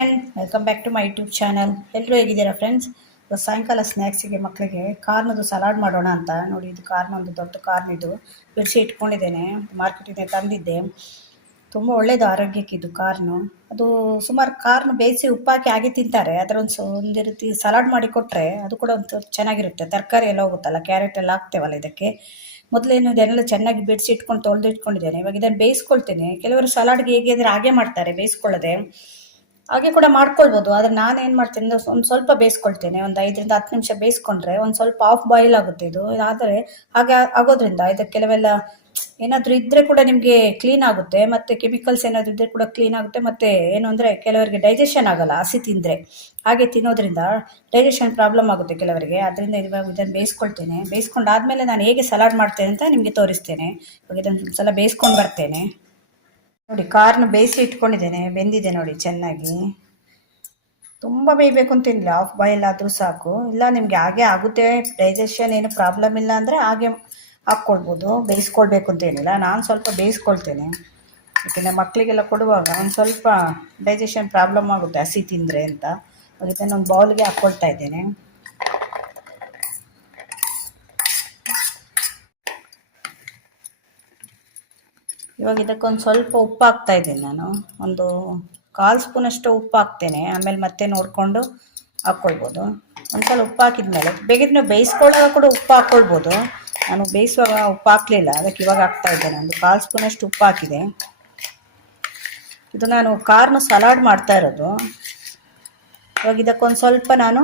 And welcome back to my YouTube channel. ಎಲ್ಲರೂ ಹೇಗಿದ್ದೀರಾ friends? ಸಾಯಂಕಾಲ ಸ್ನ್ಯಾಕ್ಸಿಗೆ ಮಕ್ಕಳಿಗೆ ಕಾರ್ನದು ಸಲಾಡ್ ಮಾಡೋಣ ಅಂತ ನೋಡಿ. ಇದು ಕಾರ್ನೊಂದು ದೊಡ್ಡ ಕಾರ್ನಿದು ಬಿಡಿಸಿ ಇಟ್ಕೊಂಡಿದ್ದೇನೆ. ಮಾರ್ಕೆಟಿಂದ ತಂದಿದ್ದೆ. ತುಂಬ ಒಳ್ಳೆಯದು ಆರೋಗ್ಯಕ್ಕೆ ಇದು ಕಾರ್ನು. ಅದು ಸುಮಾರು ಕಾರ್ನು ಬೇಯಿಸಿ ಉಪ್ಪಾಕಿ ಹಾಗೆ ತಿಂತಾರೆ. ಅದರ ಒಂದು ರೀತಿ ಸಲಾಡ್ ಮಾಡಿ ಕೊಟ್ಟರೆ ಅದು ಕೂಡ ಒಂದು ಚೆನ್ನಾಗಿರುತ್ತೆ. ತರಕಾರಿ ಎಲ್ಲ ಹೋಗುತ್ತಲ್ಲ, ಕ್ಯಾರೆಟ್ ಎಲ್ಲ ಹಾಕ್ತೇವಲ್ಲ ಇದಕ್ಕೆ. ಮೊದಲೇನು ಇದನ್ನೆಲ್ಲ ಚೆನ್ನಾಗಿ ಬಿಡಿಸಿ ಇಟ್ಕೊಂಡು ತೊಳೆದು ಇಟ್ಕೊಂಡಿದ್ದೇನೆ. ಇವಾಗ ಇದನ್ನು ಬೇಯಿಸ್ಕೊಳ್ತೇನೆ. ಕೆಲವರು ಸಲಾಡ್ಗೆ ಹೇಗೆ ಅಂದರೆ ಹಾಗೆ ಮಾಡ್ತಾರೆ, ಬೇಯಿಸ್ಕೊಳ್ಳದೆ. ಹಾಗೆ ಕೂಡ ಮಾಡ್ಕೊಳ್ಬೋದು. ಆದರೆ ನಾನೇನು ಮಾಡ್ತೀನಿ ಅಂದರೆ ಒಂದು ಸ್ವಲ್ಪ ಬೇಯಿಸ್ಕೊಳ್ತೇನೆ. ಒಂದು 5ರಿಂದ 10 ನಿಮಿಷ ಬೇಯಿಸ್ಕೊಂಡ್ರೆ ಒಂದು ಸ್ವಲ್ಪ ಆಫ್ ಬಾಯ್ಲ್ ಆಗುತ್ತೆ ಇದು. ಆದರೆ ಹಾಗೆ ಆಗೋದ್ರಿಂದ ಇದಕ್ಕೆ ಕೆಲವೆಲ್ಲ ಏನಾದರೂ ಇದ್ದರೆ ಕೂಡ ನಿಮಗೆ ಕ್ಲೀನ್ ಆಗುತ್ತೆ. ಮತ್ತು ಕೆಮಿಕಲ್ಸ್ ಏನಾದರೂ ಇದ್ದರೆ ಕೂಡ ಕ್ಲೀನ್ ಆಗುತ್ತೆ. ಮತ್ತು ಏನು ಅಂದರೆ ಕೆಲವರಿಗೆ ಡೈಜೆಷನ್ ಆಗೋಲ್ಲ ಹಸಿ ತಿಂದರೆ. ಹಾಗೆ ತಿನ್ನೋದ್ರಿಂದ ಡೈಜೆಷನ್ ಪ್ರಾಬ್ಲಮ್ ಆಗುತ್ತೆ ಕೆಲವರಿಗೆ. ಅದರಿಂದ ಇವಾಗ ಇದನ್ನು ಬೇಯಿಸ್ಕೊಳ್ತೇನೆ. ಬೇಯಿಸ್ಕೊಂಡಾದಮೇಲೆ ನಾನು ಹೇಗೆ ಸಲಾಡ್ ಮಾಡ್ತೇನೆ ಅಂತ ನಿಮಗೆ ತೋರಿಸ್ತೇನೆ. ಇವಾಗ ಇದನ್ನು ಒಂದು ಸಲ ಬೇಯಿಸ್ಕೊಂಡು ಬರ್ತೇನೆ. ನೋಡಿ, ಕಾರ್ನ ಬೇಯಿಸಿ ಇಟ್ಕೊಂಡಿದ್ದೇನೆ. ಬೆಂದಿದೆ ನೋಡಿ ಚೆನ್ನಾಗಿ. ತುಂಬ ಬೇಯಬೇಕು ಅಂತಿಲ್ಲ, ಆಫ್ ಬಾಯ್ಲ್ ಆದರೂ ಸಾಕು. ಇಲ್ಲ ನಿಮಗೆ ಹಾಗೆ ಆಗುತ್ತೆ, ಡೈಜೆಷನ್ ಏನು ಪ್ರಾಬ್ಲಮ್ ಇಲ್ಲ ಅಂದರೆ ಹಾಗೆ ಹಾಕ್ಕೊಳ್ಬೋದು. ಬೇಯಿಸ್ಕೊಳ್ಬೇಕು ಅಂತೇನಿಲ್ಲ. ನಾನು ಸ್ವಲ್ಪ ಬೇಯಿಸ್ಕೊಳ್ತೇನೆ. ಯಾಕೆಂದರೆ ಮಕ್ಕಳಿಗೆಲ್ಲ ಕೊಡುವಾಗ ಒಂದು ಸ್ವಲ್ಪ ಡೈಜೆಷನ್ ಪ್ರಾಬ್ಲಮ್ ಆಗುತ್ತೆ ಹಸಿ ತಿಂದರೆ ಅಂತ. ಇದನ್ನು ಒಂದು ಬೌಲ್ಗೆ ಹಾಕ್ಕೊಳ್ತಾ ಇದ್ದೇನೆ. ಇವಾಗ ಇದಕ್ಕೊಂದು ಸ್ವಲ್ಪ ಉಪ್ಪು ಹಾಕ್ತಾ ಇದ್ದೀನಿ ನಾನು. ಒಂದು 1/4 ಸ್ಪೂನಷ್ಟು ಉಪ್ಪು ಹಾಕ್ತೇನೆ. ಆಮೇಲೆ ಮತ್ತೆ ನೋಡಿಕೊಂಡು ಹಾಕ್ಕೊಳ್ಬೋದು. ಒಂದ್ಸಲ ಉಪ್ಪು ಹಾಕಿದ್ಮೇಲೆ ಬೇಕಿದ್ರೆ ಬೇಯಿಸ್ಕೊಳ್ಳೋವಾಗ ಕೂಡ ಉಪ್ಪು ಹಾಕ್ಕೊಳ್ಬೋದು. ನಾನು ಬೇಯಿಸುವಾಗ ಉಪ್ಪು ಹಾಕಲಿಲ್ಲ, ಅದಕ್ಕೆ ಇವಾಗ ಹಾಕ್ತಾ ಇದ್ದೇನೆ. ಒಂದು 1/4 ಸ್ಪೂನಷ್ಟು ಉಪ್ಪು ಹಾಕಿದೆ. ಇದು ನಾನು ಕಾರ್ನ ಸಲಾಡ್ ಮಾಡ್ತಾ ಇರೋದು. ಇವಾಗ ಇದಕ್ಕೊಂದು ಸ್ವಲ್ಪ ನಾನು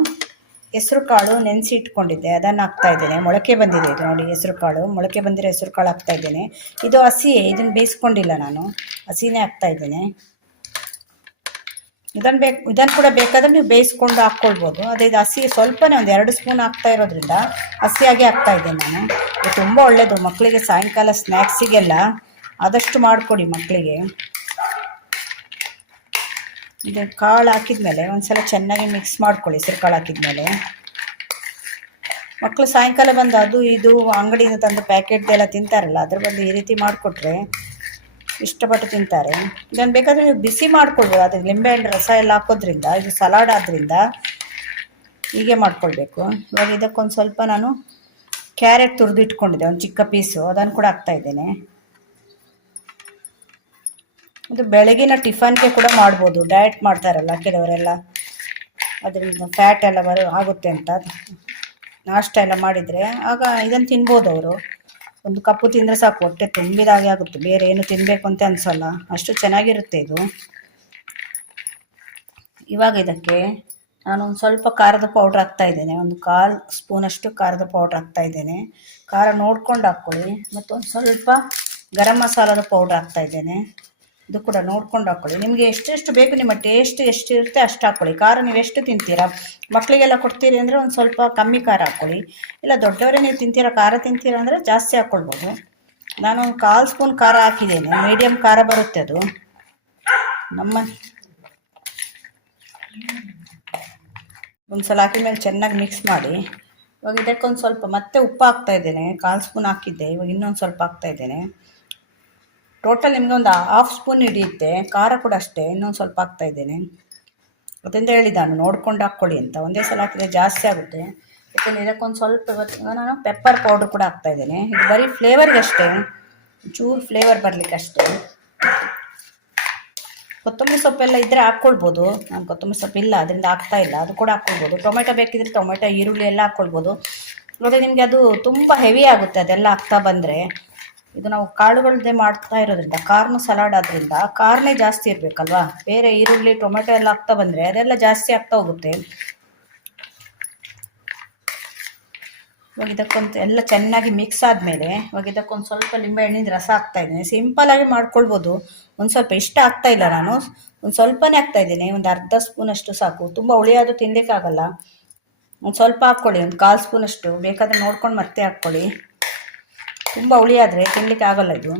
ಹೆಸರು ಕಾಳು ನೆನೆಸಿ ಇಟ್ಕೊಂಡಿದ್ದೆ, ಅದನ್ನು ಹಾಕ್ತಾ ಇದ್ದೇನೆ. ಮೊಳಕೆ ಬಂದಿದೆ ಇದು ನೋಡಿ, ಹೆಸರು ಕಾಳು ಮೊಳಕೆ ಬಂದಿರೋ ಹೆಸರು ಕಾಳು ಹಾಕ್ತಾ ಇದ್ದೇನೆ. ಇದು ಹಸಿಯೇ, ಇದನ್ನು ಬೇಯಿಸ್ಕೊಂಡಿಲ್ಲ ನಾನು, ಹಸಿನೇ ಹಾಕ್ತಾ ಇದ್ದೇನೆ. ಇದನ್ನು ಕೂಡ ಬೇಕಾದರೆ ನೀವು ಬೇಯಿಸ್ಕೊಂಡು ಹಾಕ್ಕೊಳ್ಬೋದು. ಅದೇ ಇದು ಹಸಿ ಸ್ವಲ್ಪನೇ ಒಂದು 2 ಸ್ಪೂನ್ ಹಾಕ್ತಾ ಇರೋದ್ರಿಂದ ಹಸಿಯಾಗಿ ಹಾಕ್ತಾ ಇದ್ದೇನೆ ನಾನು. ಇದು ತುಂಬ ಒಳ್ಳೆಯದು ಮಕ್ಕಳಿಗೆ ಸಾಯಂಕಾಲ ಸ್ನ್ಯಾಕ್ಸಿಗೆಲ್ಲ ಆದಷ್ಟು ಮಾಡಿಕೊಡಿ ಮಕ್ಕಳಿಗೆ. ಇದು ಕಾಳು ಹಾಕಿದ್ಮೇಲೆ ಒಂದ್ಸಲ ಚೆನ್ನಾಗಿ ಮಿಕ್ಸ್ ಮಾಡ್ಕೊಳ್ಳಿ. ಹೆಸರು ಕಾಳು ಹಾಕಿದ್ಮೇಲೆ ಮಕ್ಕಳು ಸಾಯಂಕಾಲ ಬಂದು ಅದು ಇದು ಅಂಗಡಿಯಿಂದ ತಂದು ಪ್ಯಾಕೆಟ್ದೆಲ್ಲ ತಿಂತಾರಲ್ಲ, ಅದ್ರ ಬಂದು ಈ ರೀತಿ ಮಾಡಿಕೊಟ್ರೆ ಇಷ್ಟಪಟ್ಟು ತಿಂತಾರೆ. ಇದನ್ನು ಬೇಕಾದರೆ ನೀವು ಬಿಸಿ ಮಾಡ್ಕೊಳ್ಬೋದು. ಅದಕ್ಕೆ ಲಿಂಬೆಹಣ್ಣು ರಸ ಎಲ್ಲ ಹಾಕೋದ್ರಿಂದ ಇದು ಸಲಾಡ್ ಆದ್ದರಿಂದ ಹೀಗೆ ಮಾಡ್ಕೊಳ್ಬೇಕು. ಇವಾಗ ಇದಕ್ಕೊಂದು ಸ್ವಲ್ಪ ನಾನು ಕ್ಯಾರೆಟ್ ತುರಿದು ಇಟ್ಕೊಂಡಿದ್ದೆ, ಒಂದು ಚಿಕ್ಕ ಪೀಸು, ಅದನ್ನು ಕೂಡ ಹಾಕ್ತಾ ಇದ್ದೇನೆ. ಇದು ಬೆಳಗಿನ ಟಿಫನ್ಗೆ ಕೂಡ ಮಾಡ್ಬೋದು. ಡಯಟ್ ಮಾಡ್ತಾರಲ್ಲ ಕೆಲವರೆಲ್ಲ, ಅದರಿಂದ ಫ್ಯಾಟ್ ಎಲ್ಲ ಆಗುತ್ತೆ ಅಂತ ನಾಷ್ಟ ಎಲ್ಲ ಮಾಡಿದರೆ ಆಗ ಇದನ್ನು ತಿನ್ಬೋದು ಅವರು. ಒಂದು ಕಪ್ಪು ತಿಂದರೆ ಸಾಕು, ಹೊಟ್ಟೆ ತುಂಬಿದಾಗೆ ಆಗುತ್ತೆ. ಬೇರೆ ಏನು ತಿನ್ನಬೇಕು ಅಂತ ಅನಿಸಲ್ಲ, ಅಷ್ಟು ಚೆನ್ನಾಗಿರುತ್ತೆ ಇದು. ಇವಾಗ ಇದಕ್ಕೆ ನಾನು ಒಂದು ಸ್ವಲ್ಪ ಖಾರದ ಪೌಡ್ರ್ ಹಾಕ್ತಾ ಇದ್ದೇನೆ. ಒಂದು 1/4 ಸ್ಪೂನಷ್ಟು ಖಾರದ ಪೌಡ್ರ್ ಹಾಕ್ತಾ ಇದ್ದೇನೆ. ಖಾರ ನೋಡ್ಕೊಂಡು ಹಾಕ್ಕೊಳ್ಳಿ. ಮತ್ತೊಂದು ಸ್ವಲ್ಪ ಗರಂ ಮಸಾಲದ ಪೌಡ್ರ್ ಹಾಕ್ತಾ ಇದ್ದೇನೆ. ಇದು ಕೂಡ ನೋಡ್ಕೊಂಡು ಹಾಕ್ಕೊಳ್ಳಿ. ನಿಮಗೆ ಎಷ್ಟೆಷ್ಟು ಬೇಕು, ನಿಮ್ಮ ಟೇಸ್ಟ್ ಎಷ್ಟು ಇರುತ್ತೆ ಅಷ್ಟು ಹಾಕ್ಕೊಳ್ಳಿ. ಖಾರ ನೀವು ಎಷ್ಟು ತಿಂತೀರಾ, ಮಕ್ಕಳಿಗೆಲ್ಲ ಕೊಡ್ತೀರಿ ಅಂದರೆ ಒಂದು ಸ್ವಲ್ಪ ಕಮ್ಮಿ ಖಾರ ಹಾಕ್ಕೊಳ್ಳಿ. ಇಲ್ಲ ದೊಡ್ಡವರೇ ನೀವು ತಿಂತೀರಾ, ಖಾರ ತಿಂತೀರಾ ಅಂದರೆ ಜಾಸ್ತಿ ಹಾಕ್ಕೊಳ್ಬೋದು. ನಾನು ಒಂದು 1/4 ಸ್ಪೂನ್ ಖಾರ ಹಾಕಿದ್ದೇನೆ. ಮೀಡಿಯಮ್ ಖಾರ ಬರುತ್ತೆ ಅದು. ಒಂದು ಸಲ ಹಾಕಿದ ಮೇಲೆ ಚೆನ್ನಾಗಿ ಮಿಕ್ಸ್ ಮಾಡಿ. ಇವಾಗ ಇದಕ್ಕೊಂದು ಸ್ವಲ್ಪ ಮತ್ತೆ ಉಪ್ಪು ಹಾಕ್ತಾ ಇದ್ದೇನೆ. 1/4 ಸ್ಪೂನ್ ಹಾಕಿದ್ದೆ, ಇವಾಗ ಇನ್ನೊಂದು ಸ್ವಲ್ಪ ಹಾಕ್ತಾ ಇದ್ದೇನೆ. ಟೋಟಲ್ ನಿಮಗೆ ಒಂದು 1/2 ಸ್ಪೂನ್ ಹಿಡಿಯುತ್ತೆ. ಖಾರ ಕೂಡ ಅಷ್ಟೇ, ಇನ್ನೊಂದು ಸ್ವಲ್ಪ ಹಾಕ್ತಾ ಇದ್ದೇನೆ. ಅದರಿಂದ ಹೇಳಿದ ನಾನು ನೋಡ್ಕೊಂಡು ಹಾಕ್ಕೊಳ್ಳಿ ಅಂತ. ಒಂದೇ ಸಲ ಹಾಕಿದರೆ ಜಾಸ್ತಿ ಆಗುತ್ತೆ. ಯಾಕೆಂದರೆ ಇದಕ್ಕೊಂದು ಸ್ವಲ್ಪ ನಾನು ಪೆಪ್ಪರ್ ಪೌಡ್ರ್ ಕೂಡ ಹಾಕ್ತಾ ಇದ್ದೇನೆ. ಇದು ಬರೀ ಫ್ಲೇವರ್ಗೆ ಅಷ್ಟೇ, ಚೂರು ಫ್ಲೇವರ್ ಬರಲಿಕ್ಕೆ ಅಷ್ಟೇ. ಕೊತ್ತಂಬರಿ ಸೊಪ್ಪೆಲ್ಲ ಇದ್ದರೆ ಹಾಕ್ಕೊಳ್ಬೋದು. ನಾನು ಕೊತ್ತಂಬರಿ ಸೊಪ್ಪು ಇಲ್ಲ, ಅದರಿಂದ ಹಾಕ್ತಾ ಇಲ್ಲ. ಅದು ಕೂಡ ಹಾಕ್ಕೊಳ್ಬೋದು. ಟೊಮೆಟೊ ಬೇಕಿದ್ರೆ ಟೊಮೆಟೊ, ಈರುಳ್ಳಿ ಎಲ್ಲ ಹಾಕ್ಕೊಳ್ಬೋದು. ಆದರೆ ನಿಮಗೆ ಅದು ತುಂಬ ಹೆವಿ ಆಗುತ್ತೆ ಅದೆಲ್ಲ ಹಾಕ್ತಾ ಬಂದರೆ. ಇದು ನಾವು ಕಾಳುಗಳದ್ದೇ ಮಾಡ್ತಾ ಇರೋದ್ರಿಂದ, ಕಾರ್ನು ಸಲಾಡ್ ಆದ್ದರಿಂದ ಕಾರ್ನೇ ಜಾಸ್ತಿ ಇರಬೇಕಲ್ವಾ. ಬೇರೆ ಈರುಳ್ಳಿ ಟೊಮೆಟೊ ಎಲ್ಲ ಹಾಕ್ತಾ ಬಂದರೆ ಅದೆಲ್ಲ ಜಾಸ್ತಿ ಆಗ್ತಾ ಹೋಗುತ್ತೆ. ಇವಾಗ ಇದಕ್ಕೊಂದು ಎಲ್ಲ ಚೆನ್ನಾಗಿ ಮಿಕ್ಸ್ ಆದಮೇಲೆ ಇವಾಗ ಇದಕ್ಕೊಂದು ಸ್ವಲ್ಪ ಲಿಂಬೆಹಣ್ಣಿನ ರಸ ಹಾಕ್ತಾ ಇದ್ದೀನಿ. ಸಿಂಪಲಾಗಿ ಮಾಡ್ಕೊಳ್ಬೋದು. ಒಂದು ಸ್ವಲ್ಪ ಇಷ್ಟ ಆಗ್ತಾ ಇಲ್ಲ, ನಾನು ಒಂದು ಸ್ವಲ್ಪನೇ ಹಾಕ್ತಾ ಇದ್ದೀನಿ. ಒಂದು 1/2 ಸ್ಪೂನಷ್ಟು ಸಾಕು. ತುಂಬ ಹುಳಿಯಾದರೂ ತಿನ್ನಲಿಕ್ಕಾಗಲ್ಲ. ಒಂದು ಸ್ವಲ್ಪ ಹಾಕ್ಕೊಳ್ಳಿ, ಒಂದು 1/4 ಸ್ಪೂನಷ್ಟು. ಬೇಕಾದರೆ ನೋಡ್ಕೊಂಡು ಮತ್ತೆ ಹಾಕ್ಕೊಳ್ಳಿ. ತುಂಬ ಹುಳಿ ಆದರೆ ತಿನ್ನಲಿಕ್ಕೆ ಆಗೋಲ್ಲ ಇದು.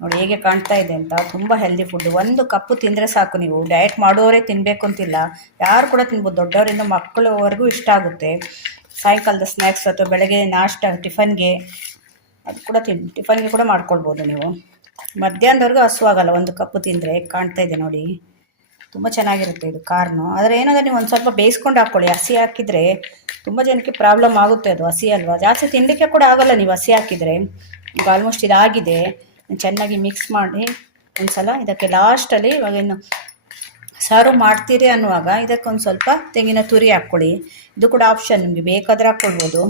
ನೋಡಿ ಹೇಗೆ ಕಾಣ್ತಾ ಇದೆ ಅಂತ. ತುಂಬ ಹೆಲ್ದಿ ಫುಡ್ಡು. 1 ಕಪ್ಪು ತಿಂದರೆ ಸಾಕು. ನೀವು ಡಯಟ್ ಮಾಡೋರೇ ತಿನ್ನಬೇಕು ಅಂತಿಲ್ಲ, ಯಾರು ಕೂಡ ತಿನ್ಬೋದು. ದೊಡ್ಡವರಿಂದ ಮಕ್ಕಳವರೆಗೂ ಇಷ್ಟ ಆಗುತ್ತೆ. ಸಾಯಂಕಾಲದ ಸ್ನ್ಯಾಕ್ಸ್ ಅಥವಾ ಬೆಳಗ್ಗೆ ನಾಷ್ಟ ಟಿಫನ್ಗೆ ಅದು ಕೂಡ ಟಿಫನ್ಗೆ ಕೂಡ ಮಾಡ್ಕೊಳ್ಬೋದು ನೀವು. ಮಧ್ಯಾಹ್ನದವರೆಗೂ ಹಸುವಾಗಲ್ಲ 1 ಕಪ್ಪು ತಿಂದರೆ. ಕಾಣ್ತಾ ಇದೆ ನೋಡಿ. ತುಂಬ ಚೆನ್ನಾಗಿರುತ್ತೆ ಇದು ಕಾರ್ನು. ಆದರೆ ಏನಾದರೂ ನೀವು ಒಂದು ಸ್ವಲ್ಪ ಬೇಯಿಸ್ಕೊಂಡು ಹಾಕ್ಕೊಳ್ಳಿ. ಹಸಿ ಹಾಕಿದರೆ ತುಂಬ ಜನಕ್ಕೆ ಪ್ರಾಬ್ಲಮ್ ಆಗುತ್ತೆ, ಅದು ಹಸಿ ಅಲ್ವಾ, ಜಾಸ್ತಿ ತಿನ್ನಲಿಕ್ಕೆ ಕೂಡ ಆಗಲ್ಲ ನೀವು ಹಸಿ ಹಾಕಿದರೆ. ಈಗ ಆಲ್ಮೋಸ್ಟ್ ಇದಾಗಿದೆ, ಚೆನ್ನಾಗಿ ಮಿಕ್ಸ್ ಮಾಡಿ ಒಂದು ಸಲ ಇದಕ್ಕೆ ಲಾಸ್ಟಲ್ಲಿ ಇವಾಗೇನು ಸಾರು ಮಾಡ್ತೀರಿ ಅನ್ನುವಾಗ ಇದಕ್ಕೊಂದು ಸ್ವಲ್ಪ ತೆಂಗಿನ ತುರಿ ಹಾಕ್ಕೊಳ್ಳಿ. ಇದು ಕೂಡ ಆಪ್ಷನ್, ನಿಮಗೆ ಬೇಕಾದರೆ ಹಾಕ್ಕೊಳ್ಬೋದು.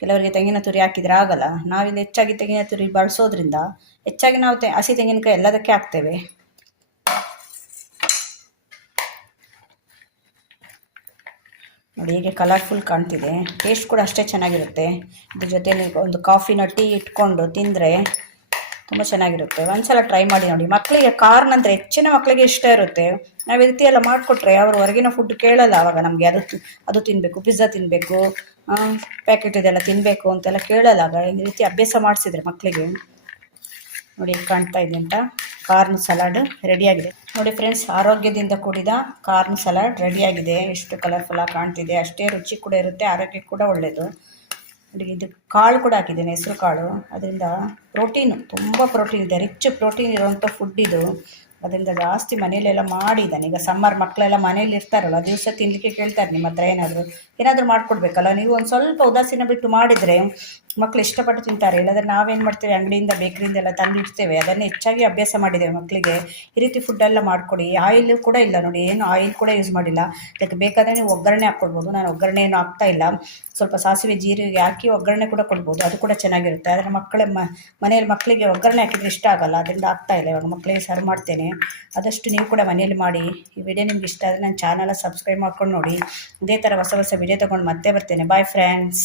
ಕೆಲವರಿಗೆ ತೆಂಗಿನ ತುರಿ ಹಾಕಿದರೆ ಆಗಲ್ಲ. ನಾವಿಲ್ಲಿ ಹೆಚ್ಚಾಗಿ ತೆಂಗಿನ ತುರಿ ಬಳಸೋದ್ರಿಂದ ಹೆಚ್ಚಾಗಿ ನಾವು ಹಸಿ ತೆಂಗಿನಕಾಯಿ ಎಲ್ಲದಕ್ಕೆ ಹಾಕ್ತೇವೆ. ನೋಡಿ ಹೀಗೆ ಕಲರ್ಫುಲ್ ಕಾಣ್ತಿದೆ, ಟೇಸ್ಟ್ ಕೂಡ ಅಷ್ಟೇ ಚೆನ್ನಾಗಿರುತ್ತೆ. ಇದ್ರ ಜೊತೆಲಿ ಒಂದು ಕಾಫಿನ ಟೀ ಇಟ್ಕೊಂಡು ತಿಂದರೆ ತುಂಬ ಚೆನ್ನಾಗಿರುತ್ತೆ. ಒಂದ್ಸಲ ಟ್ರೈ ಮಾಡಿ ನೋಡಿ. ಮಕ್ಕಳಿಗೆ ಕಾರ್ನ್ ಅಂದರೆ ಹೆಚ್ಚಿನ ಮಕ್ಕಳಿಗೆ ಇಷ್ಟ ಇರುತ್ತೆ. ನಾವು ಈ ರೀತಿ ಎಲ್ಲ ಮಾಡಿಕೊಟ್ರೆ ಅವರು ಹೊರಗಿನ ಫುಡ್ ಕೇಳಲ್ಲ. ಆವಾಗ ನಮಗೆ ಅದು ತಿನ್ನಬೇಕು, ಪಿಜ್ಜಾ ತಿನ್ನಬೇಕು, ಪ್ಯಾಕೆಟ್ ಇದೆಲ್ಲ ತಿನ್ನಬೇಕು ಅಂತೆಲ್ಲ ಕೇಳಲ್ಲ. ಆಗ ಈ ರೀತಿ ಅಭ್ಯಾಸ ಮಾಡಿಸಿದ್ರೆ ಮಕ್ಕಳಿಗೆ. ನೋಡಿ ಕಾಣ್ತಾ ಇದೆ ಅಂತ ಕಾರ್ನ್ ಸಲಾಡ್ ರೆಡಿಯಾಗಿದೆ. ನೋಡಿ ಫ್ರೆಂಡ್ಸ್, ಆರೋಗ್ಯದಿಂದ ಕೂಡಿದ ಕಾರ್ನ್ ಸಲಾಡ್ ರೆಡಿಯಾಗಿದೆ. ಎಷ್ಟು ಕಲರ್ಫುಲ್ಲಾಗಿ ಕಾಣ್ತಿದೆ, ಅಷ್ಟೇ ರುಚಿ ಕೂಡ ಇರುತ್ತೆ, ಆರೋಗ್ಯಕ್ಕೆ ಕೂಡ ಒಳ್ಳೆಯದು. ನೋಡಿ ಇದು ಕಾಳು ಕೂಡ ಹಾಕಿದ್ದೇನೆ, ಹೆಸರು ಕಾಳು. ಅದರಿಂದ ಪ್ರೋಟೀನು, ತುಂಬ ಪ್ರೋಟೀನ್ ಇದೆ, ರಿಚ್ ಪ್ರೋಟೀನ್ ಇರುವಂಥ ಫುಡ್ ಇದು. ಅದರಿಂದ ಜಾಸ್ತಿ ಮನೇಲೆಲ್ಲ ಮಾಡಿದ್ದಾನೆ. ಈಗ ಸಮ್ಮರ್ ಮಕ್ಕಳೆಲ್ಲ ಮನೇಲಿ ಇರ್ತಾರಲ್ಲ, ದಿವಸ ತಿನ್ನಲಿಕ್ಕೆ ಕೇಳ್ತಾರೆ ನಿಮ್ಮ ಹತ್ರ. ಏನಾದರೂ ಮಾಡಿಕೊಡ್ಬೇಕಲ್ಲ. ನೀವು ಒಂದು ಸ್ವಲ್ಪ ಉದಾಸೀನ ಬಿಟ್ಟು ಮಾಡಿದರೆ ಮಕ್ಕಳು ಇಷ್ಟಪಟ್ಟು ತಿಂತಾರೆ. ಇಲ್ಲಾಂದರೆ ನಾವೇನು ಮಾಡ್ತೀವಿ, ಅಂಗಡಿಯಿಂದ ಬೇಕರಿಯಿಂದ ಎಲ್ಲ ತಂದಿಡ್ತೇವೆ. ಅದನ್ನೇ ಹೆಚ್ಚಾಗಿ ಅಭ್ಯಾಸ ಮಾಡಿದ್ದೇವೆ ಮಕ್ಕಳಿಗೆ. ಈ ರೀತಿ ಫುಡ್ಡೆಲ್ಲ ಮಾಡಿಕೊಡಿ. ಆಯಿಲ್ ಕೂಡ ಇಲ್ಲ ನೋಡಿ, ಏನು ಆಯಿಲ್ ಕೂಡ ಯೂಸ್ ಮಾಡಿಲ್ಲ. ಅದಕ್ಕೆ ಬೇಕಾದರೆ ನೀವು ಒಗ್ಗರಣೆ ಹಾಕ್ಕೊಡ್ಬೋದು. ನಾನು ಒಗ್ಗರಣೆ ಏನು ಹಾಕ್ತಾ ಇಲ್ಲ, ಸ್ವಲ್ಪ ಸಾಸಿವೆ ಜೀರಿಗೆ ಹಾಕಿ ಒಗ್ಗರಣೆ ಕೂಡ ಕೊಡ್ಬೋದು, ಅದು ಕೂಡ ಚೆನ್ನಾಗಿರುತ್ತೆ. ಆದರೆ ಮನೆಯಲ್ಲಿ ಮಕ್ಕಳಿಗೆ ಒಗ್ಗರಣೆ ಹಾಕಿದರೆ ಇಷ್ಟ ಆಗಲ್ಲ, ಅದರಿಂದ ಆಗ್ತಾ ಇಲ್ಲ. ಇವಾಗ ಮಕ್ಕಳಿಗೆ ಸರ್ವ್ ಮಾಡ್ತೇನೆ. ಆದಷ್ಟು ನೀವು ಕೂಡ ಮನೆಯಲ್ಲಿ ಮಾಡಿ. ಈ ವಿಡಿಯೋ ನಿಮ್ಗೆ ಇಷ್ಟ ಆದರೆ ನನ್ನ ಚಾನಲ್ ಸಬ್ಸ್ಕ್ರೈಬ್ ಮಾಡ್ಕೊಂಡು ನೋಡಿ. ಇದೇ ಥರ ಹೊಸ ಹೊಸ ವಿಡಿಯೋ ತೊಗೊಂಡು ಮತ್ತೆ ಬರ್ತೇನೆ. Bye friends.